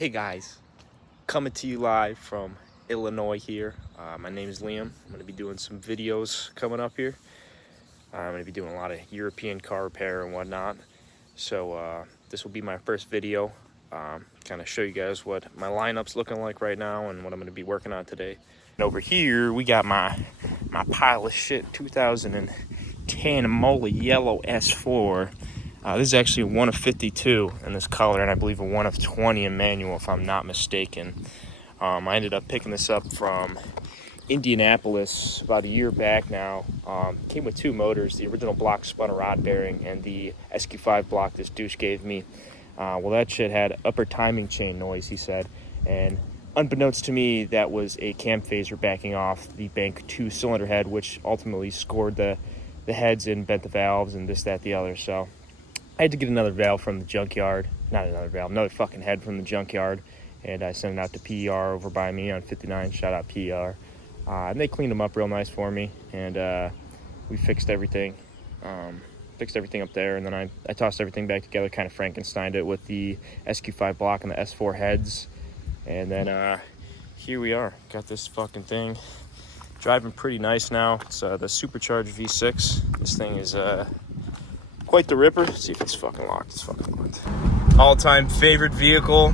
Hey guys, coming to you live from Illinois here. My name is Liam. I'm going to be doing some videos coming up here. I'm going to be doing a lot of European car repair and whatnot. So this will be my first video. Kind of show you guys what my lineup's looking like right now and what I'm going to be working on today. And over here we got my pile of shit 2010 Moly Yellow S4. This is actually a 1 of 52 in this color, and I believe a 1 of 20 in manual, if I'm not mistaken. I ended up picking this up from Indianapolis about a year back now. Came with two motors, the original block spun rod bearing and the SQ5 block this douche gave me. Well, that shit had upper timing chain noise, he said, and unbeknownst to me, that was a cam phaser backing off the bank 2 cylinder head, which ultimately scored the heads and bent the valves and this, that, the other. So I had to get another valve from the junkyard. Not another valve, another fucking head from the junkyard. And I sent it out to PER over by me on 59. Shout out PER. And they cleaned them up real nice for me. And we fixed everything. Fixed everything up there. And then I tossed everything back together, kind of Frankensteined it with the SQ5 block and the S4 heads. And then here we are. Got this fucking thing driving pretty nice now. It's the Supercharged V6. This thing is quite the ripper. Let's see if it's fucking locked. It's fucking locked. All-time favorite vehicle,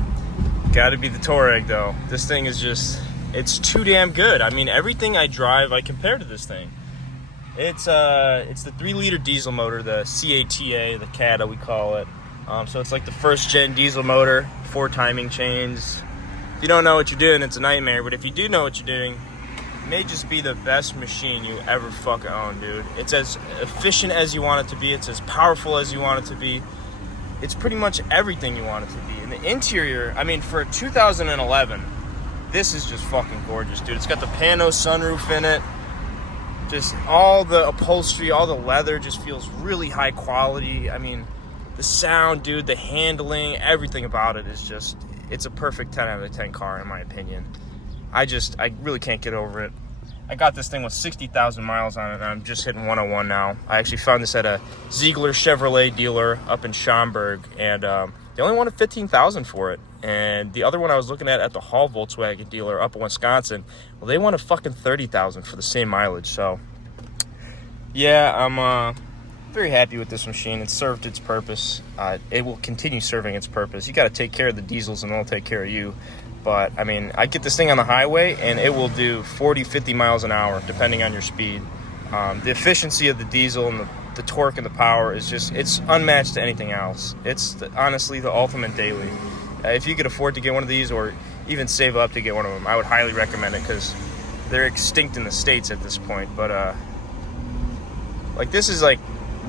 gotta be the Torx though. This thing is just, it's too damn good. I mean, everything I drive, I compare to this thing. It's the 3-liter diesel motor, the CATA, the CATA we call it. So it's like the first gen diesel motor, 4 timing chains. If you don't know what you're doing, it's a nightmare. But if you do know what you're doing, it may just be the best machine you ever fucking own, dude. It's as efficient as you want it to be. It's as powerful as you want it to be. It's pretty much everything you want it to be. And the interior, I mean, for 2011, this is just fucking gorgeous, dude. It's got the pano sunroof in it. Just all the upholstery, all the leather just feels really high quality. I mean, the sound, dude, the handling, everything about it is just, it's a perfect 10 out of 10 car in my opinion. I really can't get over it. I got this thing with 60,000 miles on it, and I'm just hitting 101 now. I actually found this at a Ziegler Chevrolet dealer up in Schaumburg, and they only wanted 15,000 for it. And the other one I was looking at the Hall Volkswagen dealer up in Wisconsin, well, they wanted fucking 30,000 for the same mileage. So, yeah, I'm very happy with this machine. It served its purpose. It will continue serving its purpose. You got to take care of the diesels, and they'll take care of you. But, I mean, I get this thing on the highway, and it will do 40, 50 miles an hour, depending on your speed. The efficiency of the diesel and the torque and the power is just, it's unmatched to anything else. It's honestly the ultimate daily. If you could afford to get one of these, or even save up to get one of them, I would highly recommend it, because they're extinct in the States at this point. But, like, this is, like,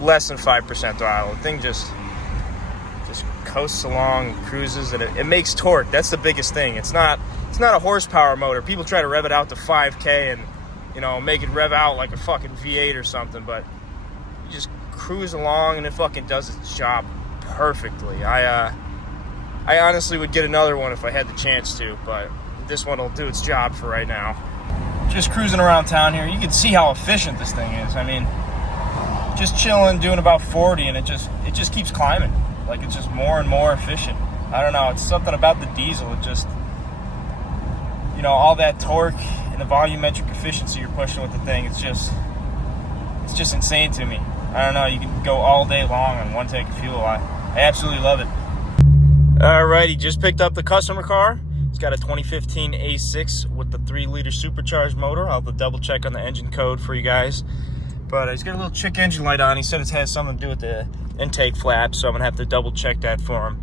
less than 5% throttle. The thing just coasts along, cruises, and it makes torque. That's the biggest thing. It's not a horsepower motor. People try to rev it out to 5K and, you know, make it rev out like a fucking V8 or something, but you just cruise along and it fucking does its job perfectly. I honestly would get another one if I had the chance to, but this one will do its job for right now. Just cruising around town here, you can see how efficient this thing is. I mean, just chilling, doing about 40, and it just keeps climbing. Like, it's just more and more efficient. I don't know, it's something about the diesel. It just, you know, all that torque and the volumetric efficiency you're pushing with the thing, it's just insane to me. I don't know, you can go all day long on one tank of fuel. I absolutely love it. Alrighty, just picked up the customer car. It's got a 2015 A6 with the 3-liter supercharged motor. I'll have to double check on the engine code for you guys. But he's got a little check engine light on. He said it has something to do with the intake flaps, so I'm gonna have to double check that for him.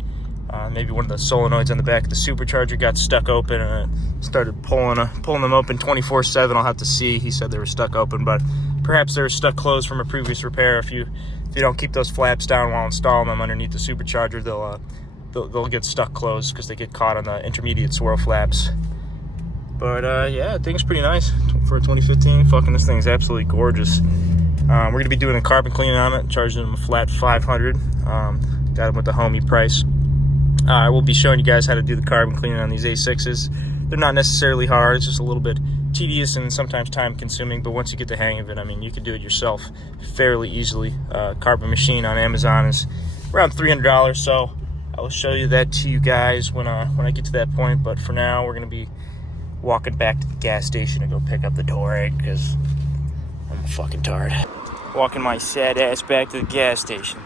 Maybe one of the solenoids on the back of the supercharger got stuck open, and I started pulling them open 24/7. I'll have to see. He said they were stuck open, but perhaps they're stuck closed from a previous repair. If you don't keep those flaps down while installing them underneath the supercharger, they'll get stuck closed because they get caught on the intermediate swirl flaps. But yeah, thing's pretty nice for a 2015. Fucking, this thing's absolutely gorgeous. We're gonna be doing a carbon cleaning on it, charging them a flat 500. Got them with the homie price. I will be showing you guys how to do the carbon cleaning on these A6s. They're not necessarily hard, it's just a little bit tedious and sometimes time consuming, but once you get the hang of it, I mean, you can do it yourself fairly easily. Carbon machine on Amazon is around $300, so I will show you that to you guys when I get to that point. But for now, we're gonna be walking back to the gas station to go pick up the Torx because I'm fucking tired. Walking my sad ass back to the gas station.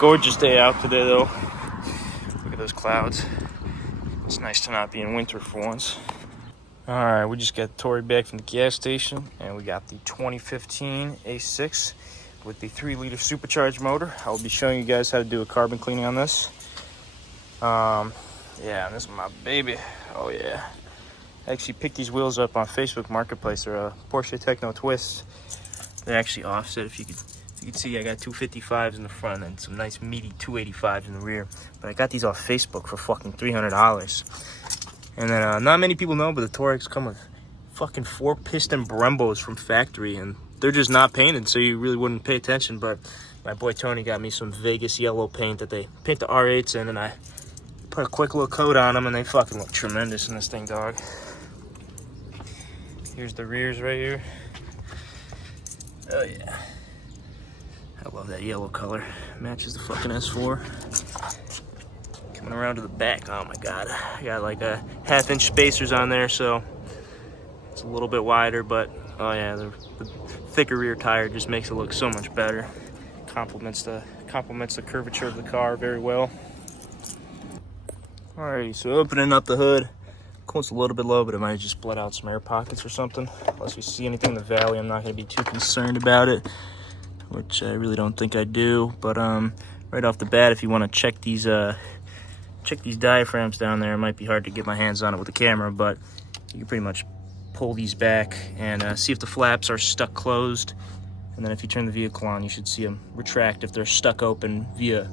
Gorgeous day out today though. Look at those clouds. It's nice to not be in winter for once. Alright, we just got the Torx back from the gas station, and we got the 2015 A6 with the 3-liter supercharged motor. I'll be showing you guys how to do a carbon cleaning on this. Yeah, this is my baby. Oh yeah. I actually picked these wheels up on Facebook Marketplace. They're a Porsche Techno Twist. They're actually offset. If you can see, I got 255s in the front and some nice meaty 285s in the rear. But I got these off Facebook for fucking $300. And then not many people know, but the Torx come with fucking 4-piston Brembos from factory, and they're just not painted, so you really wouldn't pay attention. But my boy Tony got me some Vegas yellow paint that they paint the R8s in, and I put a quick little coat on them, and they fucking look tremendous in this thing, dog. Here's the rears right here. Oh yeah, I love that yellow color. Matches the fucking S4. Coming around to the back, oh my god, I got like a 1/2-inch spacers on there, so it's a little bit wider, but oh yeah, the thicker rear tire just makes it look so much better. Complements the curvature of the car very well. Alrighty, so opening up the hood. Cool's a little bit low, but it might have just bled out some air pockets or something. Unless we see anything in the valley, I'm not going to be too concerned about it, which I really don't think I do. But right off the bat, if you want to check these diaphragms down there, it might be hard to get my hands on it with the camera, but you can pretty much pull these back and see if the flaps are stuck closed. And then if you turn the vehicle on, you should see them retract if they're stuck open via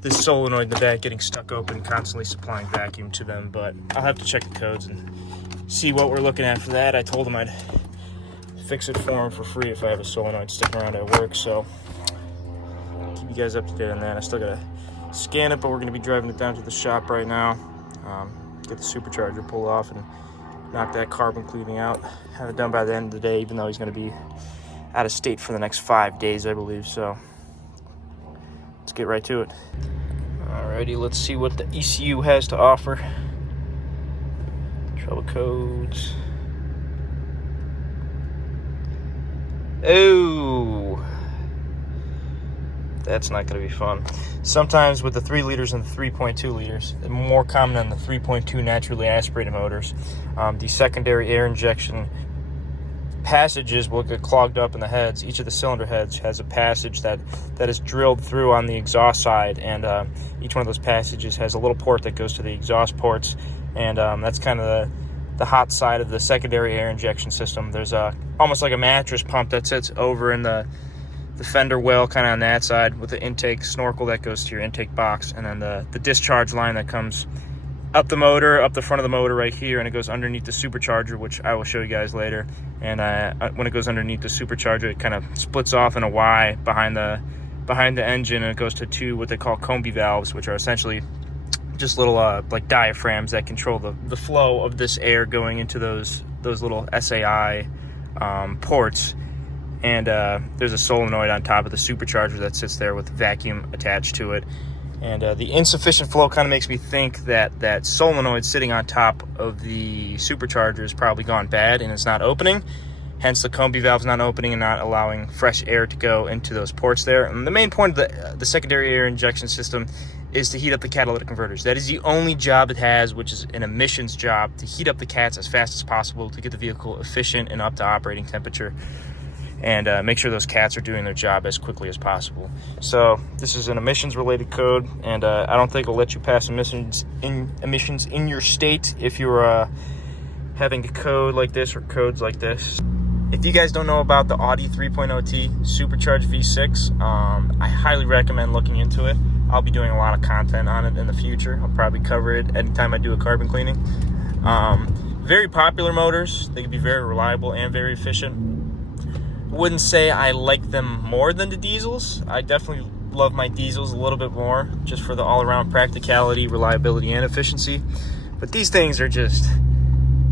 this solenoid in the back getting stuck open, constantly supplying vacuum to them. But I'll have to check the codes and see what we're looking at for that. I told him I'd fix it for him for free if I have a solenoid sticking around at work, so keep you guys up to date on that. I still gotta scan it, but we're gonna be driving it down to the shop right now. Get the supercharger pulled off and knock that carbon cleaning out. Have it done by the end of the day, even though he's gonna be out of state for the next 5 days, I believe. So let's get right to it. Alrighty, let's see what the ECU has to offer. Trouble codes. Oh, that's not going to be fun. Sometimes with the 3 liters and the 3.2 liters, more common on the 3.2 naturally aspirated motors, the secondary air injection passages will get clogged up in the heads. Each of the cylinder heads has a passage that is drilled through on the exhaust side, and each one of those passages has a little port that goes to the exhaust ports, and that's kind of the hot side of the secondary air injection system. There's almost like a mattress pump that sits over in the fender well, kind of on that side, with the intake snorkel that goes to your intake box, and then the discharge line that comes up the motor, up the front of the motor right here, and it goes underneath the supercharger, which I will show you guys later. And when it goes underneath the supercharger, it kind of splits off in a Y behind the engine, and it goes to 2 what they call combi valves, which are essentially just little like diaphragms that control the flow of this air going into those little SAI ports. And there's a solenoid on top of the supercharger that sits there with vacuum attached to it. And the insufficient flow kind of makes me think that solenoid sitting on top of the supercharger has probably gone bad and it's not opening. Hence the combi valve's not opening and not allowing fresh air to go into those ports there. And the main point of the secondary air injection system is to heat up the catalytic converters. That is the only job it has, which is an emissions job, to heat up the cats as fast as possible to get the vehicle efficient and up to operating temperature, and make sure those cats are doing their job as quickly as possible. So this is an emissions related code, and I don't think it'll let you pass emissions in your state if you're having a code like this or codes like this. If you guys don't know about the Audi 3.0T Supercharged V6, I highly recommend looking into it. I'll be doing a lot of content on it in the future. I'll probably cover it anytime I do a carbon cleaning. Very popular motors. They can be very reliable and very efficient. Wouldn't say I like them more than the diesels. I definitely love my diesels a little bit more, just for the all-around practicality, reliability, and efficiency. But these things are just,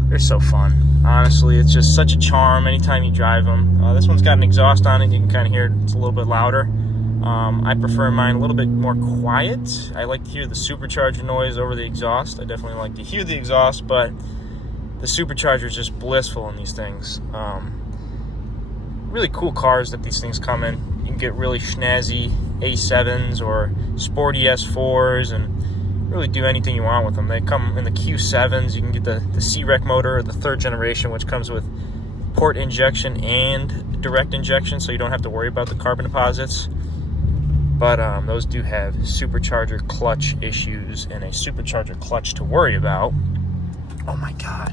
they're so fun. Honestly, it's just such a charm anytime you drive them. This one's got an exhaust on it. You can kind of hear it. It's a little bit louder. I prefer mine a little bit more quiet. I like to hear the supercharger noise over the exhaust. I definitely like to hear the exhaust, but the supercharger is just blissful in these things. Really cool cars that these things come in. You can get really snazzy A7s or sporty S4s and really do anything you want with them. They come in the Q7s. You can get the C-Rec motor or the 3rd generation, which comes with port injection and direct injection, so you don't have to worry about the carbon deposits. But those do have supercharger clutch issues and a supercharger clutch to worry about. Oh my God.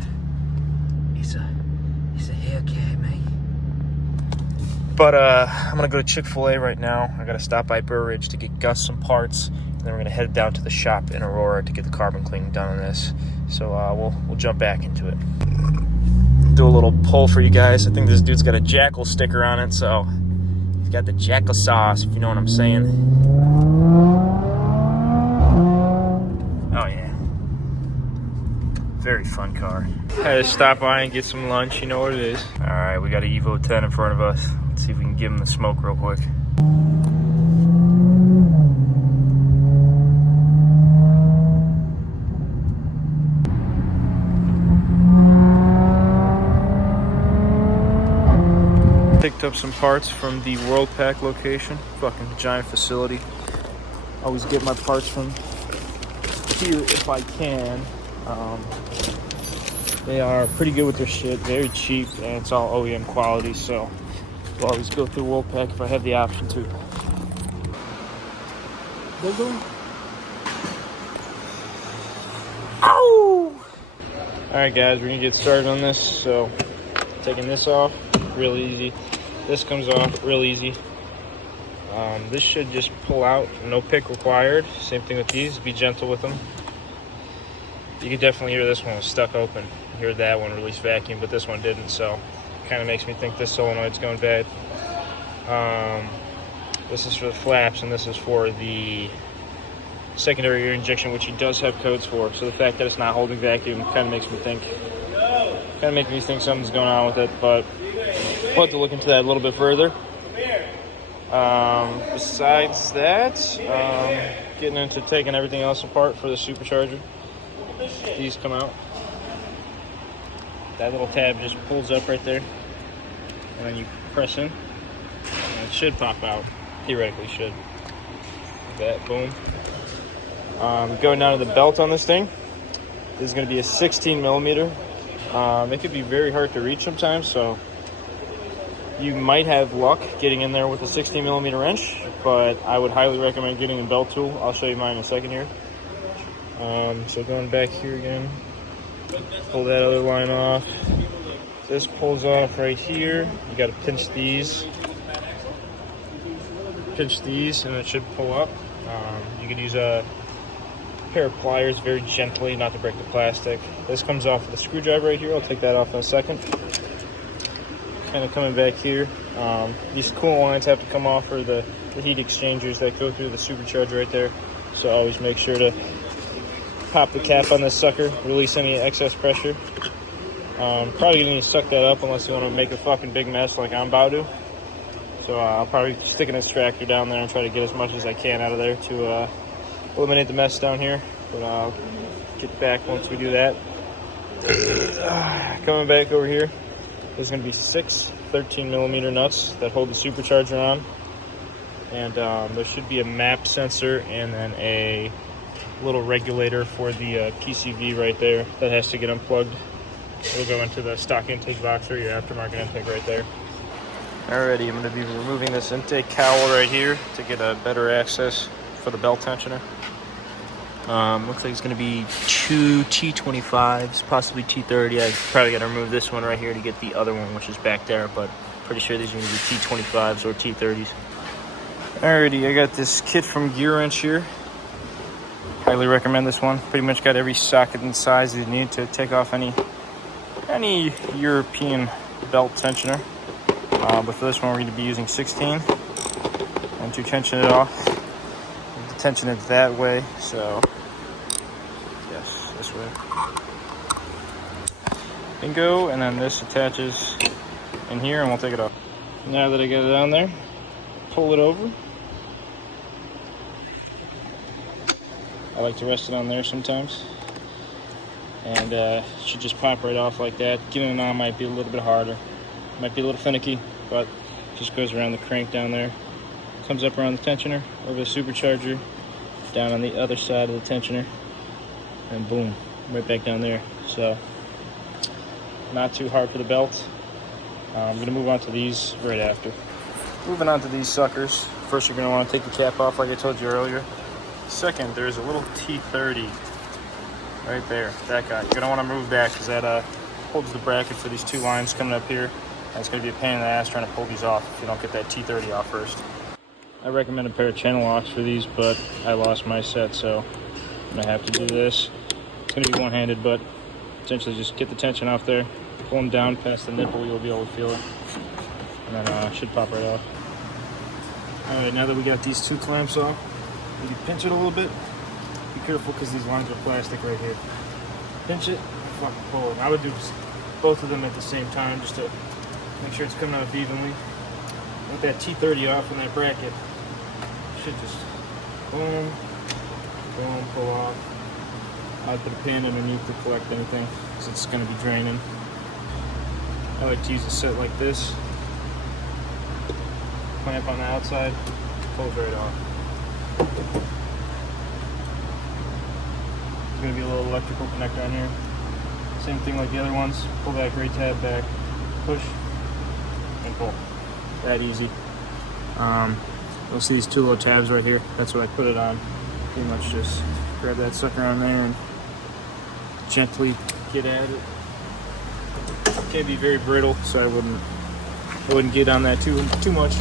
He's a Hellcat, man. But I'm gonna go to Chick-fil-A right now. I gotta stop by Burr Ridge to get Gus some parts, and then we're gonna head down to the shop in Aurora to get the carbon cleaning done on this. So we'll jump back into it. Do a little pull for you guys. I think this dude's got a Jackal sticker on it, so he's got the Jackal sauce, if you know what I'm saying. Oh yeah, very fun car. Had to stop by and get some lunch. You know what it is. All right, we got an Evo 10 in front of us. Let's see if we can give him the smoke real quick. Picked up some parts from the World Pack location. Fucking giant facility. Always get my parts from here if I can. They are pretty good with their shit, very cheap, and it's all OEM quality, so I'll always go through World Pack if I have the option to. Ow! Alright guys, we're gonna get started on this. So taking this off, real easy. This comes off real easy. This should just pull out, no pick required. Same thing with these, be gentle with them. You can definitely hear this one was stuck open. You heard that one release vacuum, but this one didn't, so it kind of makes me think this solenoid's going bad. This is for the flaps, and this is for the secondary air injection, which he does have codes for. So the fact that it's not holding vacuum kind of makes me think something's going on with it, but we'll have to look into that a little bit further. Besides that, getting into taking everything else apart for the supercharger. These come out. That little tab just pulls up right there, and then you press in, and it should pop out. Theoretically should. Like that, boom. Going down to the belt on this thing. This is going to be a 16 millimeter. It could be very hard to reach sometimes, so you might have luck getting in there with a 16 millimeter wrench, but I would highly recommend getting a belt tool. I'll show you mine in a second here. So going back here again, pull that other line off. This pulls off right here. You got to pinch these, and it should pull up. You could use a pair of pliers very gently, not to break the plastic. This comes off with a screwdriver right here. I'll take that off in a second. Kind of coming back here. These coolant lines have to come off for the heat exchangers that go through the supercharger right there. So always make sure to pop the cap on this sucker, release any excess pressure. Probably gonna need to suck that up unless you want to make a fucking big mess like I'm about to. So I'll probably stick an extractor down there and try to get as much as I can out of there to eliminate the mess down here. But I'll get back once we do that. Coming back over here, there's gonna be 6 13 millimeter nuts that hold the supercharger on. And there should be a map sensor and then a little regulator for the PCV right there that has to get unplugged. It'll go into the stock intake box or your aftermarket intake right there. Alrighty, I'm going to be removing this intake cowl right here to get a better access for the belt tensioner. Looks like it's going to be 2 T25s, possibly T30. I probably got to remove this one right here to get the other one, which is back there, but pretty sure these are going to be T25s or T30s. Alrighty, I got this kit from Gear Wrench here. Highly recommend this one. Pretty much got every socket and size you need to take off any European belt tensioner. But for this one, we're going to be using 16. And to tension it off, you have to tension it that way. So, yes, this way. Bingo. And then this attaches in here, and we'll take it off. Now that I get it on there, pull it over. I like to rest it on there sometimes. And it should just pop right off like that. Getting it on might be a little bit harder. Might be a little finicky, but it just goes around the crank down there. Comes up around the tensioner, over the supercharger, down on the other side of the tensioner, and boom, right back down there. So, not too hard for the belt. I'm gonna move on to these right after. Moving on to these suckers. First, you're gonna wanna take the cap off like I told you earlier. Second, there's a little T30 right there, that guy. You're gonna wanna remove that because that holds the bracket for these two lines coming up here. And it's gonna be a pain in the ass trying to pull these off if you don't get that T30 off first. I recommend a pair of channel locks for these, but I lost my set, so I'm gonna have to do this. It's gonna be one-handed, but essentially just get the tension off there, pull them down past the nipple, you'll be able to feel it, and then it should pop right off. All right, now that we got these two clamps off, you can pinch it a little bit. Be careful because these lines are plastic right here. Pinch it, and fucking pull it. I would do both of them at the same time just to make sure it's coming out evenly. With that T30 off in that bracket, should just boom, boom, pull off. I'd put a pan underneath to collect anything because it's going to be draining. I like to use a set like this. Clamp on the outside, pulls right off. There's going to be a little electrical connector on here. Same thing like the other ones. Pull that gray tab back, push, and pull. That easy. You'll see these two little tabs right here. That's what I put it on. Pretty much just grab that sucker on there and gently get at it. It can be very brittle, so I wouldn't get on that too much.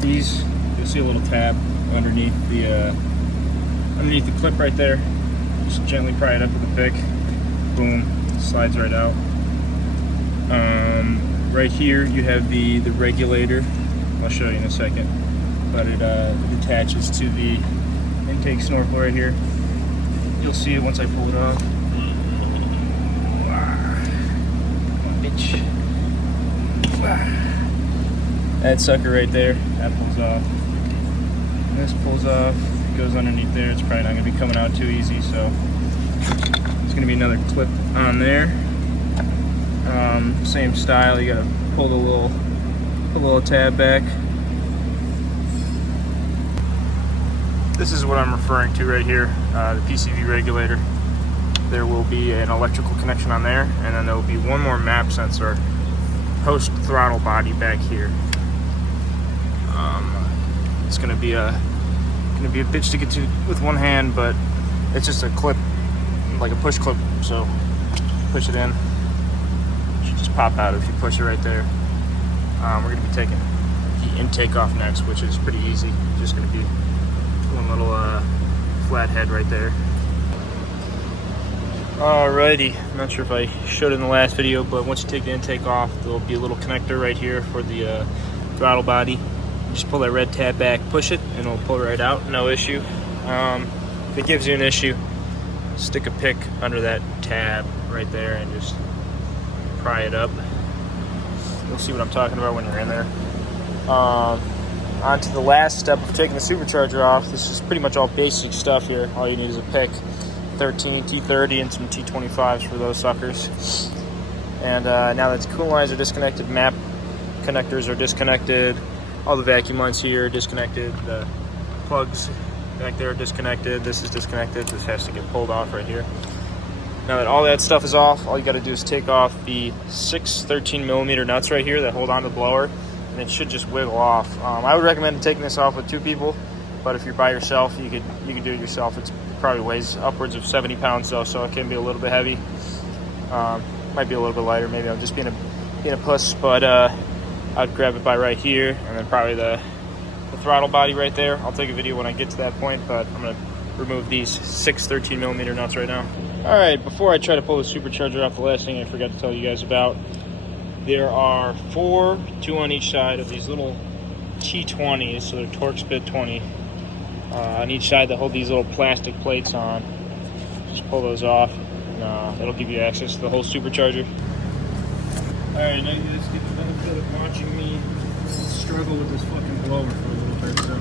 These, you'll see a little tab underneath the clip right there. Just gently pry it up with a pick. Boom, slides right out. Right here you have the regulator. I'll show you in a second, but it attaches to the intake snorkel right here. You'll see it once I pull it off. Bitch. That sucker right there, that pulls off. This pulls off, goes underneath there. It's probably not going to be coming out too easy, so there's going to be another clip on there. Same style, you gotta pull the little tab back. This is what I'm referring to right here, the PCV regulator. There will be an electrical connection on there, and then there will be one more map sensor post throttle body back here. It's gonna be a bitch to get to with one hand, but it's just a clip, like a push clip. So push it in. Just pop out if you push it right there. We're going to be taking the intake off next, which is pretty easy. Just going to be one little flathead right there. Alrighty, I'm not sure if I showed it in the last video, but once you take the intake off, there'll be a little connector right here for the throttle body. You just pull that red tab back, push it, and it'll pull right out, no issue. If it gives you an issue, stick a pick under that tab right there and just pry it up. You'll see what I'm talking about when you're in there. On to the last step of taking the supercharger off. This is pretty much all basic stuff here. All you need is a pick, 13, T30, and some T25s for those suckers. And now that the coolant lines are disconnected, map connectors are disconnected, all the vacuum lines here are disconnected, the plugs back there are disconnected, this is disconnected, this has to get pulled off right here. Now that all that stuff is off, all you got to do is take off the 6 13mm nuts right here that hold onto the blower, and it should just wiggle off. I would recommend taking this off with 2 people, but if you're by yourself, you could do it yourself. It probably weighs upwards of 70 pounds though, so it can be a little bit heavy. Might be a little bit lighter. Maybe I'm just being a puss, but I'd grab it by right here, and then probably the throttle body right there. I'll take a video when I get to that point, but I'm gonna remove these 6 13mm nuts right now. All right, before I try to pull the supercharger off, the last thing I forgot to tell you guys about, there are 4, 2 on each side of these little T20s, so they're Torx bit 20, on each side that hold these little plastic plates on. Just pull those off, and that'll give you access to the whole supercharger. All right, now you guys get the benefit of watching me struggle with this fucking blower for a little bit. So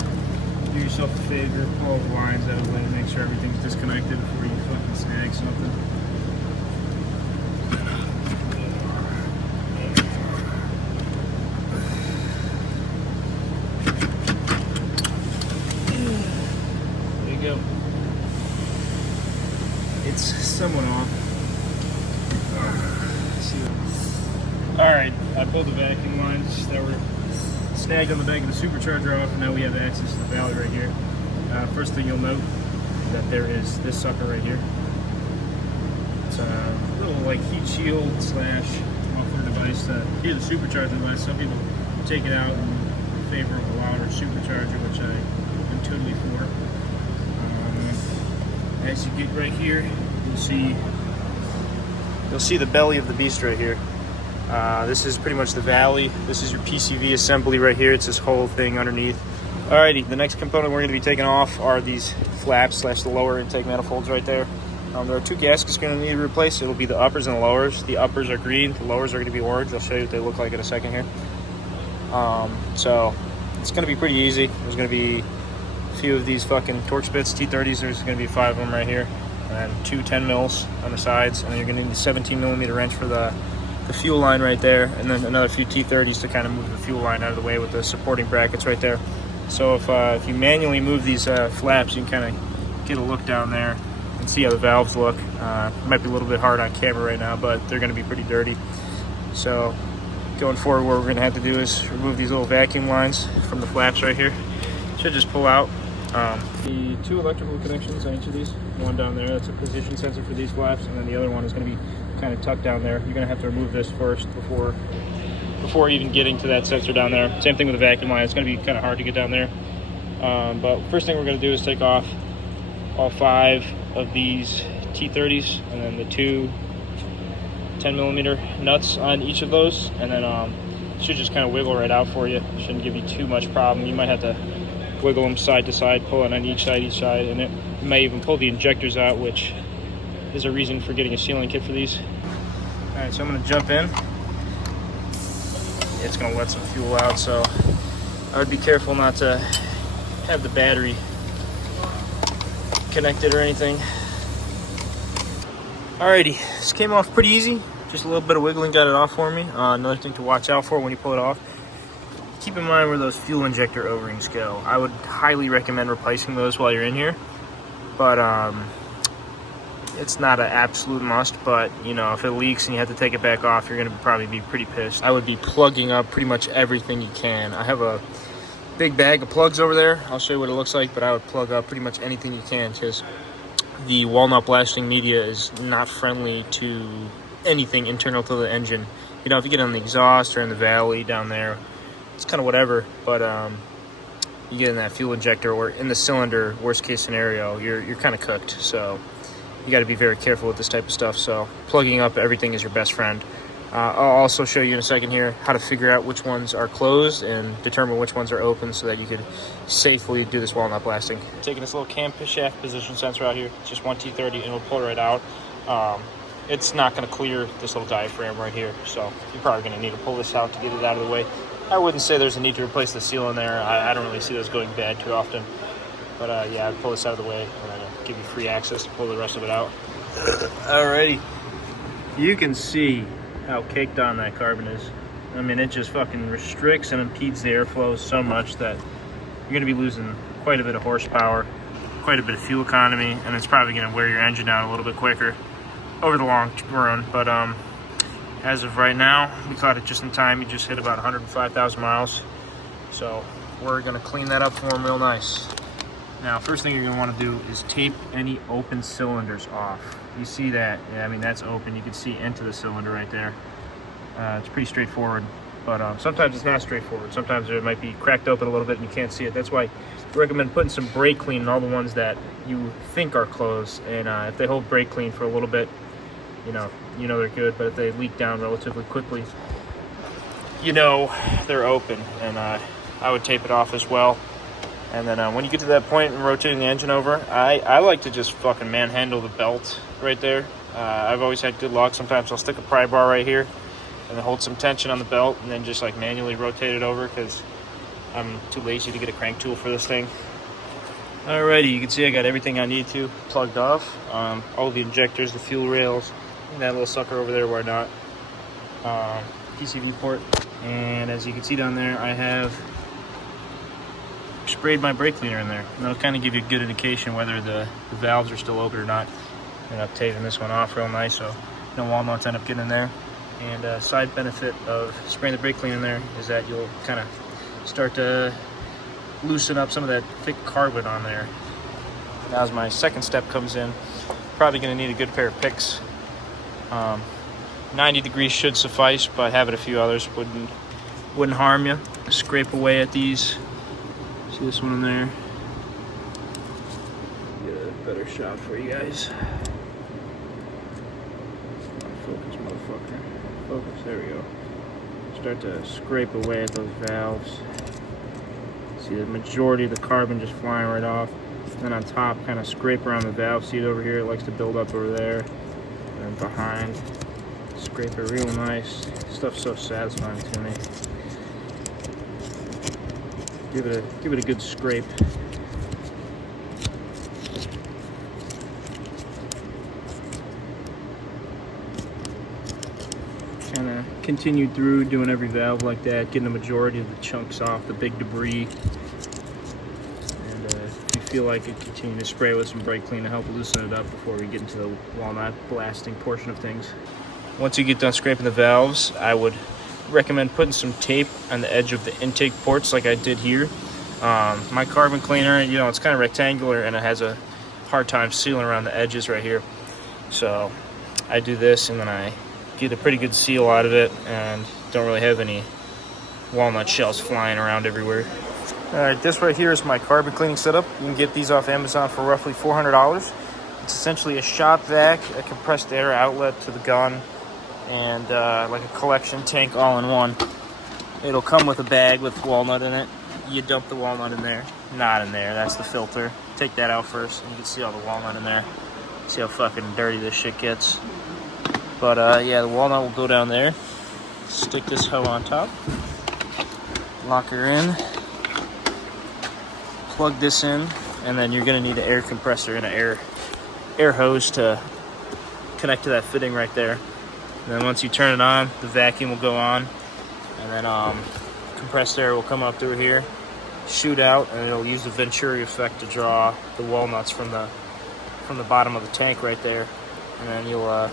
do yourself a favor, pull all the lines out of the way, make sure everything's disconnected before you fucking snag something. There you go. It's somewhat off. Alright, I pulled the vacuum lines that were snagged on the back of the Supercharger off, and now we have access to the valley right here. First thing you'll note is that there is this sucker right here. It's a little like heat shield slash muffler device to hear the Supercharger device. Some people take it out in favor of a louder Supercharger, which I am totally for. As you get right here, you'll see the belly of the beast right here. This is pretty much the valley. This is your PCV assembly right here. It's this whole thing underneath. Alrighty, the next component we're going to be taking off are these flaps slash the lower intake manifolds right there. There are two gaskets going to need replaced. It'll be the uppers and the lowers. The uppers are green, the lowers are going to be orange. I'll show you what they look like in a second here. So it's going to be pretty easy. There's going to be a few of these fucking Torx bits, T30s. There's going to be 5 of them right here, and 2 10 mils on the sides, and then you're going to need a 17 millimeter wrench for the fuel line right there, and then another few T30s to kind of move the fuel line out of the way with the supporting brackets right there. So if you manually move these flaps, you can kind of get a look down there and see how the valves look. It might be a little bit hard on camera right now, but they're going to be pretty dirty. So going forward, what we're going to have to do is remove these little vacuum lines from the flaps right here. Should just pull out the 2 electrical connections on each of these. One down there, that's a position sensor for these flaps, and then the other one is going to be kind of tucked down there. You're going to have to remove this first before even getting to that sensor down there. Same thing with the vacuum line. It's going to be kind of hard to get down there. But first thing we're going to do is take off all 5 of these T30s, and then the 2 10 millimeter nuts on each of those, and then it should just kind of wiggle right out for you. It shouldn't give you too much problem. You might have to wiggle them side to side, pull it on each side, and it may even pull the injectors out, which is a reason for getting a sealing kit for these. Alright, so I'm going to jump in. It's going to let some fuel out, so I would be careful not to have the battery connected or anything. Alrighty, this came off pretty easy. Just a little bit of wiggling got it off for me. Another thing to watch out for when you pull it off, keep in mind where those fuel injector O-rings go. I would highly recommend replacing those while you're in here, but it's not an absolute must. But you know, if it leaks and you have to take it back off, you're going to probably be pretty pissed. I would be plugging up pretty much everything you can. I have a big bag of plugs over there. I'll show you what it looks like, but I would plug up pretty much anything you can, because the walnut blasting media is not friendly to anything internal to the engine. You know, if you get on the exhaust or in the valley down there, it's kind of whatever, but you get in that fuel injector or in the cylinder, worst case scenario, you're kind of cooked. So you got to be very careful with this type of stuff. So plugging up everything is your best friend. I'll also show you in a second here how to figure out which ones are closed and determine which ones are open so that you could safely do this walnut blasting. Taking this little camshaft position sensor out here, it's just one T30, and it'll pull it right out. It's not going to clear this little diaphragm right here, so you're probably going to need to pull this out to get it out of the way. I wouldn't say there's a need to replace the seal in there. I don't really see those going bad too often. But yeah, I'd pull this out of the way and then give you free access to pull the rest of it out. Alrighty. You can see how caked on that carbon is. I mean, it just fucking restricts and impedes the airflow so much that you're going to be losing quite a bit of horsepower, quite a bit of fuel economy, and it's probably going to wear your engine out a little bit quicker over the long run. But as of right now, we caught it just in time. You just hit about 105,000 miles. So we're going to clean that up for him real nice. Now, first thing you're going to want to do is tape any open cylinders off. You see that? Yeah, I mean, that's open. You can see into the cylinder right there. It's pretty straightforward, but sometimes it's not straightforward. Sometimes it might be cracked open a little bit and you can't see it. That's why I recommend putting some brake clean on all the ones that you think are closed. And if they hold brake clean for a little bit, you know they're good. But if they leak down relatively quickly, you know they're open. And I would tape it off as well. And then when you get to that point and rotating the engine over, I like to just fucking manhandle the belt right there. I've always had good luck. Sometimes I'll stick a pry bar right here and then hold some tension on the belt and then just like manually rotate it over, because I'm too lazy to get a crank tool for this thing. Alrighty, you can see I got everything I need to plugged off. All the injectors, the fuel rails, and that little sucker over there, why not? PCV port. And as you can see down there, I have sprayed my brake cleaner in there. And that'll kind of give you a good indication whether the valves are still open or not. Ended up taping this one off real nice so no walnuts end up getting in there. And side benefit of spraying the brake cleaner in there is that you'll kind of start to loosen up some of that thick carbon on there. Now as my second step comes in, probably going to need a good pair of picks. 90 degrees should suffice, but having a few others wouldn't harm you. Scrape away at these. See this one in there? Get a better shot for you guys. Focus, motherfucker. Focus, there we go. Start to scrape away at those valves. See the majority of the carbon just flying right off. Then on top, kind of scrape around the valve seat over here. It likes to build up over there. And then behind, scrape it real nice. Stuff's so satisfying to me. Give it a good scrape. Kind of continue through doing every valve like that, getting the majority of the chunks off, the big debris. And if you feel like it, continue to spray with some brake clean to help loosen it up before we get into the walnut blasting portion of things. Once you get done scraping the valves, I would recommend putting some tape on the edge of the intake ports like I did here. My carbon cleaner, you know, it's kind of rectangular and it has a hard time sealing around the edges right here. So I do this and then I get a pretty good seal out of it and don't really have any walnut shells flying around everywhere. Alright, this right here is my carbon cleaning setup. You can get these off Amazon for roughly $400. It's essentially a shop vac, a compressed air outlet to the gun, and like a collection tank all in one. It'll come with a bag with walnut in it. You dump the walnut in there. Not in there, that's the filter. Take that out first and you can see all the walnut in there. See how fucking dirty this shit gets. But yeah, the walnut will go down there. Stick this hoe on top. Lock her in. Plug this in, and then you're gonna need an air compressor and an air hose to connect to that fitting right there. And then once you turn it on, the vacuum will go on, and then compressed air will come up through here, shoot out, and it'll use the Venturi effect to draw the walnuts from the bottom of the tank right there, and then you'll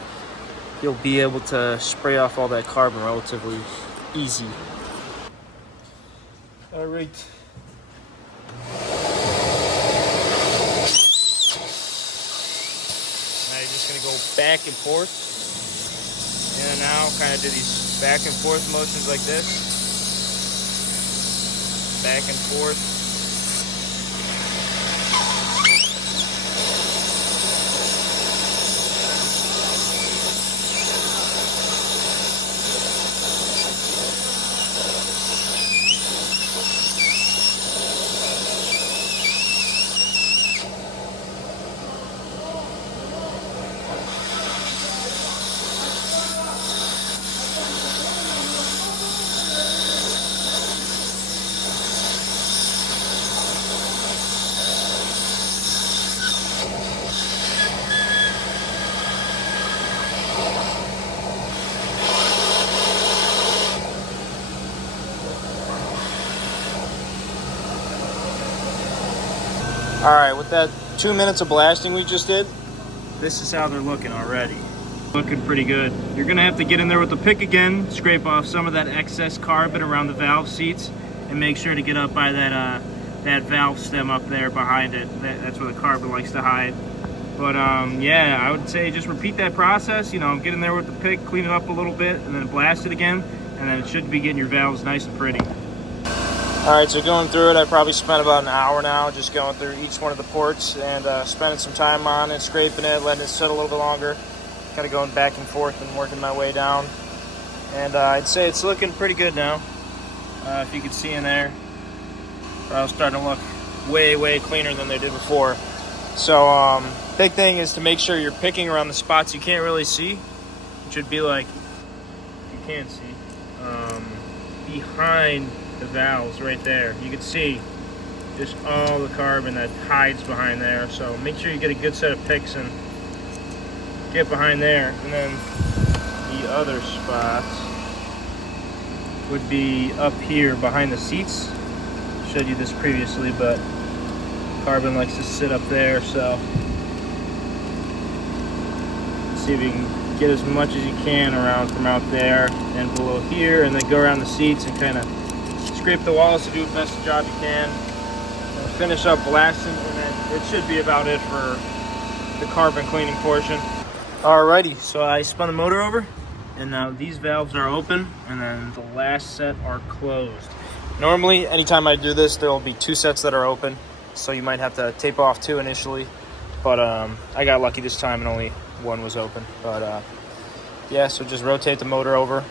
be able to spray off all that carbon relatively easy. All right. Now you're just gonna go back and forth. And now kind of do these back and forth motions like this. Back and forth. All right, with that 2 minutes of blasting we just did, this is how they're looking already. Looking pretty good. You're gonna have to get in there with the pick again, scrape off some of that excess carbon around the valve seats, and make sure to get up by that valve stem up there behind it. That's where the carbon likes to hide. But yeah, I would say just repeat that process. You know, get in there with the pick, clean it up a little bit, and then blast it again, and then it should be getting your valves nice and pretty. All right, so going through it, I probably spent about an hour now just going through each one of the ports and spending some time on it, scraping it, letting it sit a little bit longer, kind of going back and forth and working my way down. And I'd say it's looking pretty good now. If you can see in there, it's starting to look way, way cleaner than they did before. So big thing is to make sure you're picking around the spots you can't really see, which would be like, you can't see, behind the valves right there. You can see just all the carbon that hides behind there. So make sure you get a good set of picks and get behind there. And then the other spots would be up here behind the seats. Showed you this previously, but carbon likes to sit up there, so let's see if you can get as much as you can around from out there and below here, and then go around the seats and kind of scrape the walls to do the best job you can. And finish up blasting, and then it should be about it for the carbon cleaning portion. Alrighty, so I spun the motor over, and now these valves are open, and then the last set are closed. Normally, anytime I do this, there will be 2 sets that are open, so you might have to tape off 2 initially, but I got lucky this time and only 1 was open. But yeah, so just rotate the motor over,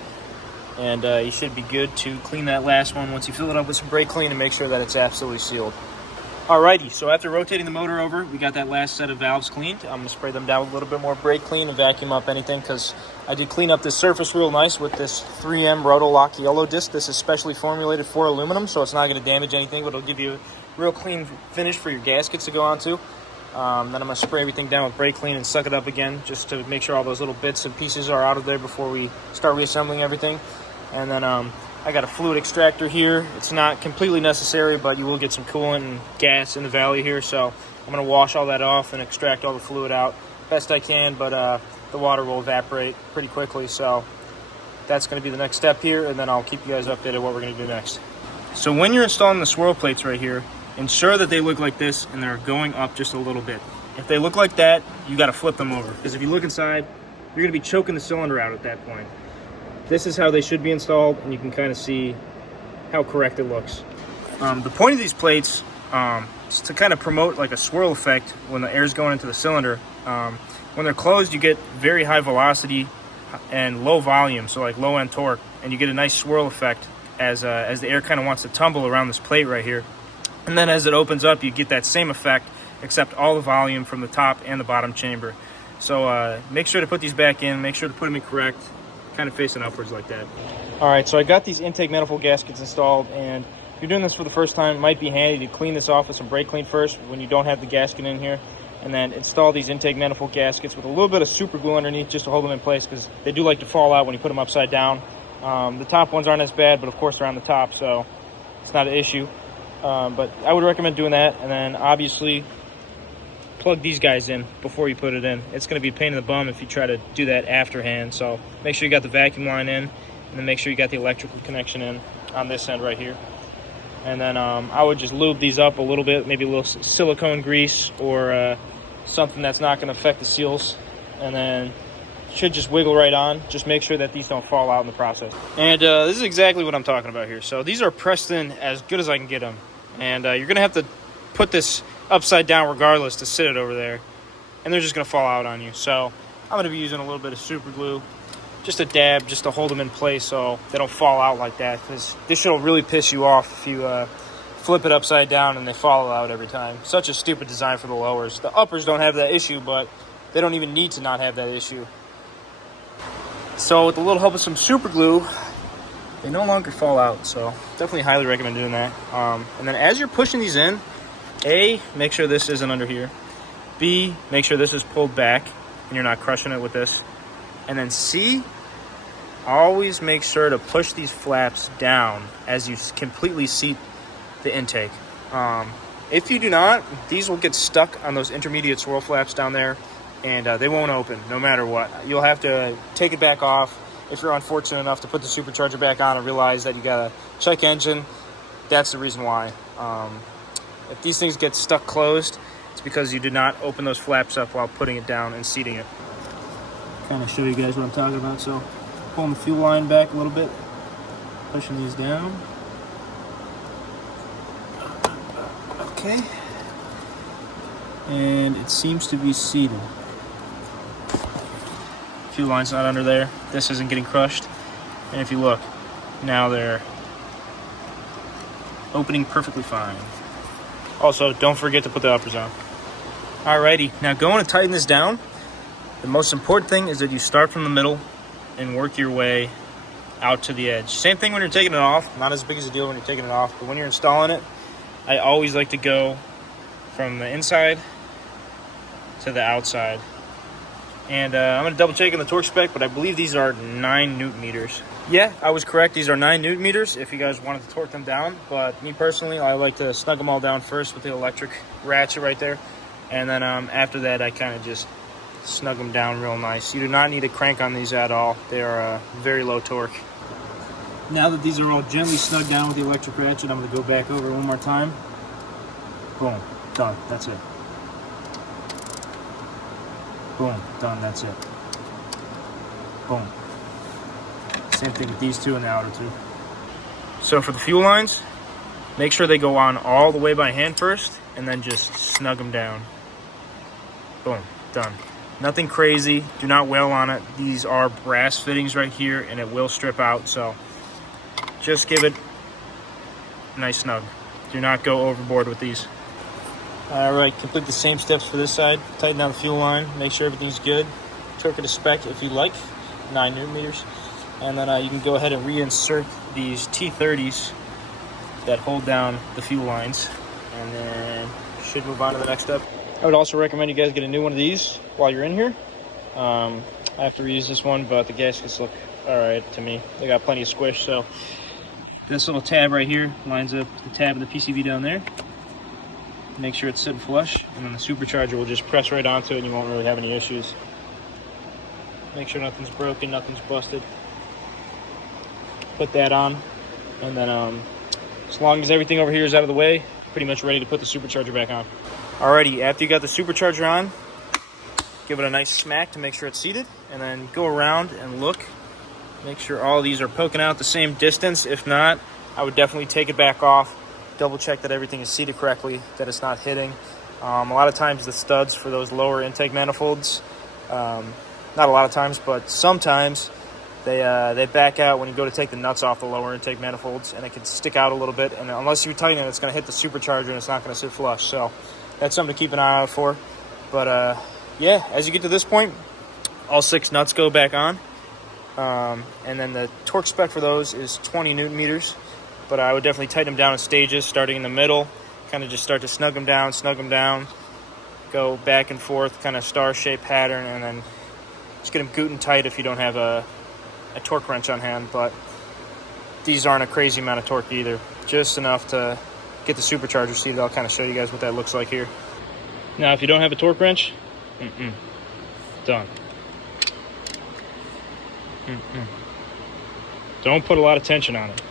and you should be good to clean that last one once you fill it up with some brake clean and make sure that it's absolutely sealed. Alrighty, so after rotating the motor over, we got that last set of valves cleaned. I'm gonna spray them down with a little bit more brake clean and vacuum up anything, because I did clean up this surface real nice with this 3M Rotolock yellow disc. This is specially formulated for aluminum, so it's not gonna damage anything, but it'll give you a real clean finish for your gaskets to go onto. Then I'm gonna spray everything down with brake clean and suck it up again, just to make sure all those little bits and pieces are out of there before we start reassembling everything. And then I got a fluid extractor here. It's not completely necessary, but you will get some coolant and gas in the valley here, so I'm going to wash all that off and extract all the fluid out best I can, but the water will evaporate pretty quickly, so that's going to be the next step here, and then I'll keep you guys updated what we're going to do next. So when you're installing the swirl plates right here, ensure that they look like this and they're going up just a little bit. If they look like that, you got to flip them over, because if you look inside, you're going to be choking the cylinder out at that point. This is how they should be installed, and you can kind of see how correct it looks. The point of these plates is to kind of promote like a swirl effect when the air is going into the cylinder. When they're closed, you get very high velocity and low volume, so like low end torque, and you get a nice swirl effect as the air kind of wants to tumble around this plate right here. And then as it opens up, you get that same effect, except all the volume from the top and the bottom chamber. So make sure to put these back in, make sure to put them in correct, kind of facing upwards like that. All right, so I got these intake manifold gaskets installed, and if you're doing this for the first time, it might be handy to clean this off with some brake clean first when you don't have the gasket in here, and then install these intake manifold gaskets with a little bit of super glue underneath just to hold them in place, because they do like to fall out when you put them upside down. The top ones aren't as bad, but of course they're on the top, so it's not an issue. But I would recommend doing that, and then obviously plug these guys in before you put it in. It's going to be a pain in the bum if you try to do that afterhand, so make sure you got the vacuum line in, and then make sure you got the electrical connection in on this end right here. And then I would just lube these up a little bit, maybe a little silicone grease or something that's not going to affect the seals, and then should just wiggle right on. Just make sure that these don't fall out in the process. And this is exactly what I'm talking about here. So these are pressed in as good as I can get them, and you're going to have to put this upside down regardless to sit it over there, and they're just going to fall out on you. So I'm going to be using a little bit of super glue, just a dab, just to hold them in place so they don't fall out like that, because this shit will really piss you off if you flip it upside down and they fall out every time. Such a stupid design for the lowers. The uppers don't have that issue, but they don't even need to not have that issue. So with a little help of some super glue, they no longer fall out, so definitely highly recommend doing that. And then as you're pushing these in, A, make sure this isn't under here. B, make sure this is pulled back and you're not crushing it with this. And then C, always make sure to push these flaps down as you completely seat the intake. If you do not, these will get stuck on those intermediate swirl flaps down there, and they won't open no matter what. You'll have to take it back off if you're unfortunate enough to put the supercharger back on and realize that you got a check engine. That's the reason why. If these things get stuck closed, it's because you did not open those flaps up while putting it down and seating it. Kind of show you guys what I'm talking about. So pulling the fuel line back a little bit, pushing these down. Okay. And it seems to be seated. Fuel line's not under there. This isn't getting crushed. And if you look, now they're opening perfectly fine. Also, don't forget to put the uppers on. Alrighty, now going to tighten this down, the most important thing is that you start from the middle and work your way out to the edge. Same thing when you're taking it off. Not as big as a deal when you're taking it off, but when you're installing it, I always like to go from the inside to the outside. And I'm going to double check on the torque spec, but I believe these are 9 Newton meters. Yeah, I was correct. These are 9 Newton meters if you guys wanted to torque them down. But me personally, I like to snug them all down first with the electric ratchet right there. And then after that, I kind of just snug them down real nice. You do not need a crank on these at all. They are very low torque. Now that these are all gently snugged down with the electric ratchet, I'm going to go back over one more time. Boom, done. That's it. Boom, done. That's it. Boom. Same thing with these two and the outer two. So for the fuel lines, make sure they go on all the way by hand first, and then just snug them down. Boom, done. Nothing crazy. Do not wail on it. These are brass fittings right here, and it will strip out. So just give it a nice snug. Do not go overboard with these. All right, complete the same steps for this side. Tighten down the fuel line. Make sure everything's good. Torque it to spec if you like, 9 Newton meters. And then you can go ahead and reinsert these T30s that hold down the fuel lines. And then should move on to the next step. I would also recommend you guys get a new one of these while you're in here. I have to reuse this one, but the gaskets look all right to me. They got plenty of squish, so this little tab right here lines up the tab of the PCV down there. Make sure it's sitting flush, and then the supercharger will just press right onto it and you won't really have any issues. Make sure nothing's broken, nothing's busted. Put that on, and then as long as everything over here is out of the way, pretty much ready to put the supercharger back on. Alrighty, after you got the supercharger on, give it a nice smack to make sure it's seated, and then go around and look. Make sure all of these are poking out the same distance. If not, I would definitely take it back off. Double check that everything is seated correctly, that it's not hitting. A lot of times the studs for those lower intake manifolds, not a lot of times, but sometimes they back out when you go to take the nuts off the lower intake manifolds, and it can stick out a little bit. And unless you tighten it, it's going to hit the supercharger and it's not going to sit flush. So that's something to keep an eye out for. But yeah, as you get to this point, all 6 nuts go back on. And then the torque spec for those is 20 Newton meters. But I would definitely tighten them down in stages, starting in the middle. Kind of just start to snug them down. Go back and forth, kind of star-shaped pattern, and then just get them gootin' tight if you don't have a torque wrench on hand. But these aren't a crazy amount of torque either. Just enough to get the supercharger seated. I'll kind of show you guys what that looks like here. Now, if you don't have a torque wrench, done. Don't put a lot of tension on it.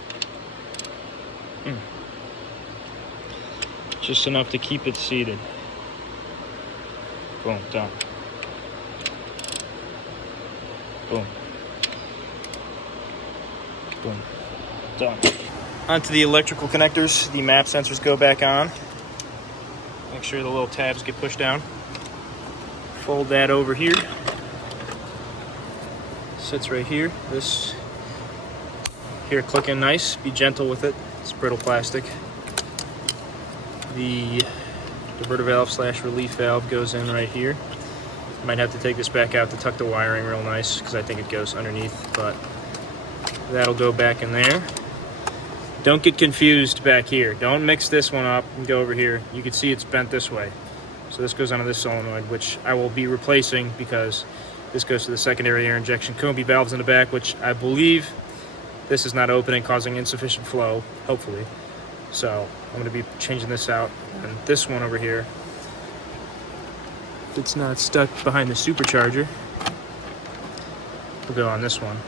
Just enough to keep it seated. Boom, done. Boom. Boom, done. Onto the electrical connectors. The map sensors go back on. Make sure the little tabs get pushed down. Fold that over here. Sits right here. This here clicking nice. Be gentle with it. It's brittle plastic. The diverter valve / relief valve goes in right here. Might have to take this back out to tuck the wiring real nice because I think it goes underneath, but that'll go back in there. Don't get confused back here. Don't mix this one up and go over here. You can see it's bent this way. So this goes onto this solenoid, which I will be replacing because this goes to the secondary air injection Combi valves in the back, which I believe this is not opening, causing insufficient flow, hopefully. So I'm going to be changing this out. And this one over here, it's not stuck behind the supercharger, will go on this one.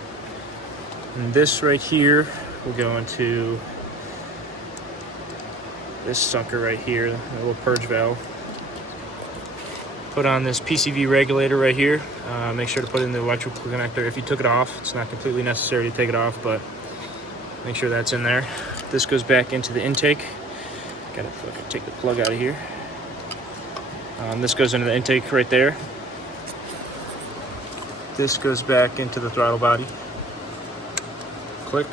And this right here will go into this sucker right here, the little purge valve. Put on this PCV regulator right here. Make sure to put in the electrical connector. If you took it off, it's not completely necessary to take it off, but make sure that's in there. This goes back into the intake. Gotta fucking take the plug out of here. This goes into the intake right there. This goes back into the throttle body. Click,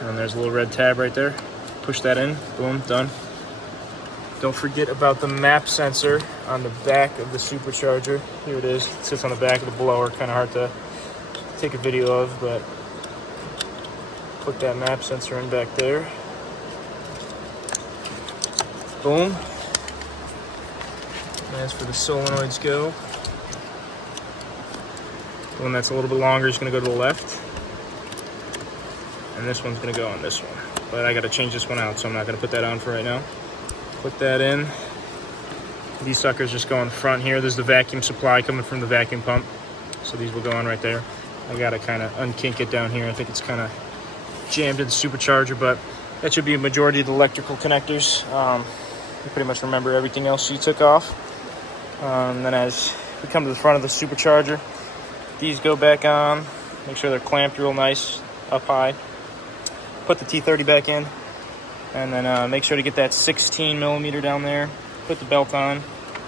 and there's a little red tab right there. Push that in, boom, done. Don't forget about the map sensor on the back of the supercharger. Here it is. It sits on the back of the blower. Kind of hard to take a video of, but put that map sensor in back there. Boom. As for the solenoids go, the one that's a little bit longer is going to go to the left, and this one's going to go on this one. But I got to change this one out, so I'm not going to put that on for right now. Put that in. These suckers just go in front here. There's the vacuum supply coming from the vacuum pump, so these will go on right there. I got to kind of unkink it down here. I think it's kind of jammed in the supercharger, but that should be a majority of the electrical connectors. You pretty much remember everything else you took off. And then as we come to the front of the supercharger, these go back on. Make sure they're clamped real nice up high. Put the T30 back in, and then make sure to get that 16 millimeter down there. Put the belt on,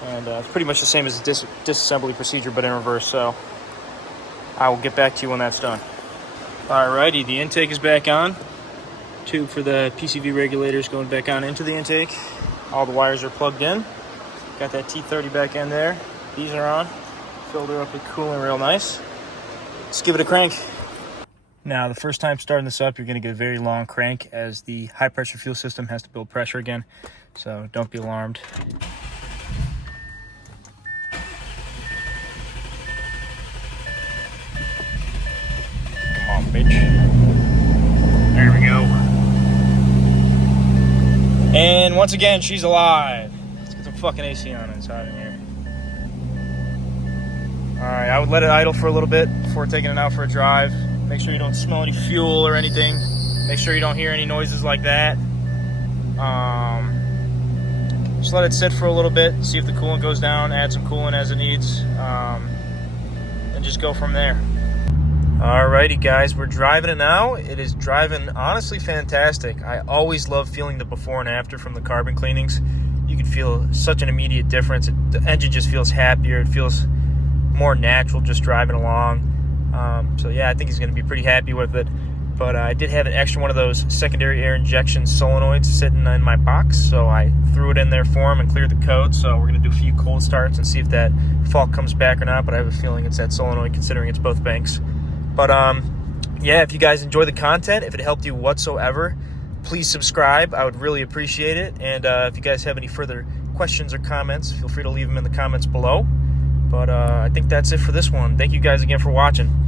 and it's pretty much the same as the disassembly procedure, but in reverse. So I will get back to you when that's done. Alrighty, the intake is back on. Tube for the PCV regulators going back on into the intake. All the wires are plugged in. Got that T30 back in there. These are on. Filled her up with coolant real nice. Let's give it a crank. Now, the first time starting this up, you're going to get a very long crank as the high pressure fuel system has to build pressure again. So don't be alarmed. Come on, bitch. There we go. And once again, she's alive. Let's get some fucking AC on inside in here. Alright, I would let it idle for a little bit before taking it out for a drive. Make sure you don't smell any fuel or anything. Make sure you don't hear any noises like that. Just let it sit for a little bit, see if the coolant goes down, add some coolant as it needs, and just go from there. Alrighty guys, we're driving it now. It is driving honestly fantastic. I always love feeling the before and after from the carbon cleanings. You can feel such an immediate difference. The engine just feels happier. It feels more natural just driving along. So yeah, I think he's going to be pretty happy with it. But I did have an extra one of those secondary air injection solenoids sitting in my box, so I threw it in there for him and cleared the code. So we're going to do a few cold starts and see if that fault comes back or not, but I have a feeling it's that solenoid considering it's both banks. But yeah, if you guys enjoy the content, if it helped you whatsoever, please subscribe. I would really appreciate it. And if you guys have any further questions or comments, feel free to leave them in the comments below. But I think that's it for this one. Thank you guys again for watching.